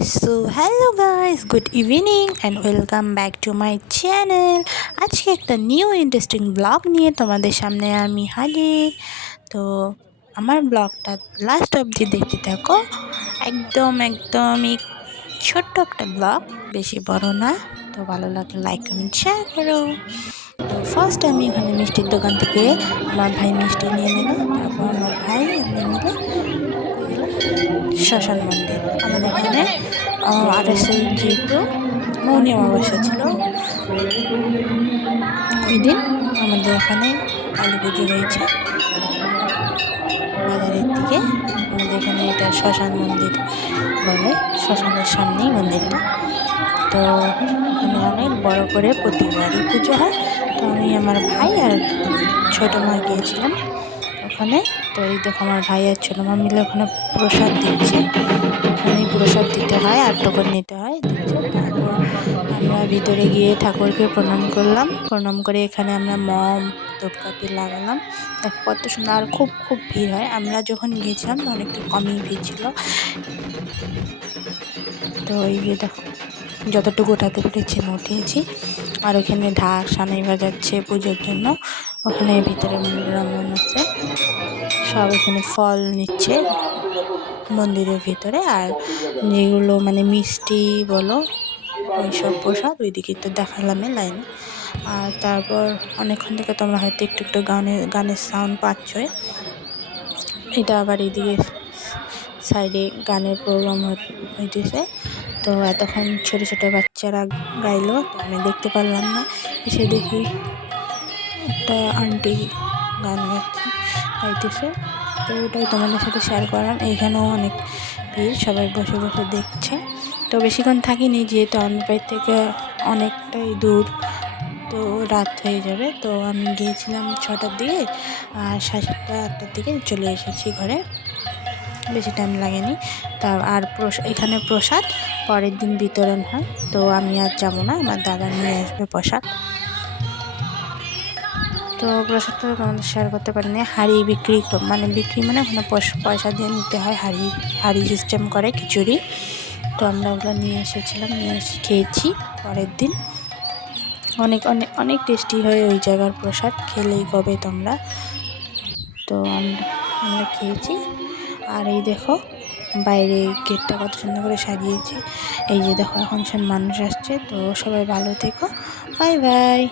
So hello guys, good evening and welcome back to my channel. আজকে একটা new interesting blog নিয়ে তোমাদের সামনে আমি হাজির। তো আমার ব্লগটা লাস্ট অবধি দেখতে থাকো। একদমই ছোট্ট একটা ব্লগ, বেশি বড় না। তো ভালো লাগলে লাইক কমেন্ট শেয়ার করো। তো ফার্স্ট আমি ওখানে মিষ্টির দোকান থেকে আমার ভাই মিষ্টি নিয়ে নিল। তারপর আমার ভাই আমি মিলে গেলাম শ্মশান মন্দির। আমাদের এখানে 28 যেহেতু মৌনী অমাবস্যা ছিল, ওই দিন আমাদের এখানে কালী পুজো হয়েছে বাজারের দিকে। আমাদের এখানে এটা শ্মশান মন্দির বলে, শ্মশানের সামনেই মন্দিরটা। তো ওখানে অনেক বড় করে প্রতিবারই পুজো হয়। তো আমি আমার ভাই আর ছোটো মা গিয়েছিলাম ওখানে। তো এই দেখো আমার ভাই আর ছোটো মা মিলে ওখানে প্রসাদ দিচ্ছে। ওখানেই প্রসাদ দিতে হয়, 8 টোকন নিতে হয়, দিচ্ছে। তারপর আমরা ভিতরে গিয়ে ঠাকুরকে প্রণাম করলাম। প্রণাম করে এখানে আমরা মম ধূপকাঠি লাগালাম। দেখো কত সুন্দর, আর খুব খুব ভিড় হয়। আমরা যখন গিয়েছিলাম তখন একটু কমই ভিড় ছিল। তো এই যে দেখো যতটুকু উঠাতে পেরেছি আমি উঠিয়েছি। আর ওখানে ঢাক সানাই বাজাচ্ছে পুজোর জন্য। ওখানে ভিতরে ব্রাহ্মণ আছে, সব এখানে ফল নিচ্ছে মন্দিরের ভিতরে। আর যেগুলো মানে মিষ্টি বলো, ওই সব প্রসাদ ওইদিকে তো দেখালাম লাইনে। আর তারপর অনেকক্ষণ থেকে তোমরা হয়তো একটু একটু গানের সাউন্ড পাচ্ছই। এটা আবার এইদিকে সাইডে গানের প্রোগ্রাম হইতেছে। তো এতক্ষণ ছোটো ছোটো বাচ্চারা গাইলো, তো আমি দেখতে পারলাম না। এসে দেখি একটা আন্টি গান গাইতেছে। তো ওটাই তোমাদের সাথে শেয়ার করলাম। এইখানেও অনেক ভিড়, সবাই বসে বসে দেখছে। তো বেশিক্ষণ থাকিনি, যেহেতু আমার বাড়ি থেকে অনেকটাই দূর, তো রাত হয়ে যাবে। তো আমি গিয়েছিলাম 6টার দিকে, আর 7:30-8টার দিকে চলে এসেছি ঘরে। বেশি টাইম লাগেনি। তা আর এখানে প্রসাদ পরের দিন বিতরণ হয়। তো আমি আর যাবো না, আমার দাদা নিয়ে আসবে প্রসাদ। তো প্রসাদটা তোমাদের শেয়ার করতে পারিনি। হাঁড়ি বিক্রি মানে ওখানে পয়সা দিয়ে নিতে হয়। হাঁড়ি সিস্টেম করে খিচুড়ি। তো আমরা ওগুলো নিয়ে এসেছিলাম, নিয়ে এসে খেয়েছি পরের দিন। অনেক অনেক অনেক টেস্টি হয় ওই জায়গার প্রসাদ, খেলেই কবে তোমরা। তো আমরা খেয়েছি। আর এই দেখো বাইরে গেটটা কত সুন্দর করে সাজিয়েছে। এই যে দেখো এখন সব মানুষ আসছে। তো সবাই ভালো থেকো, বাই বাই।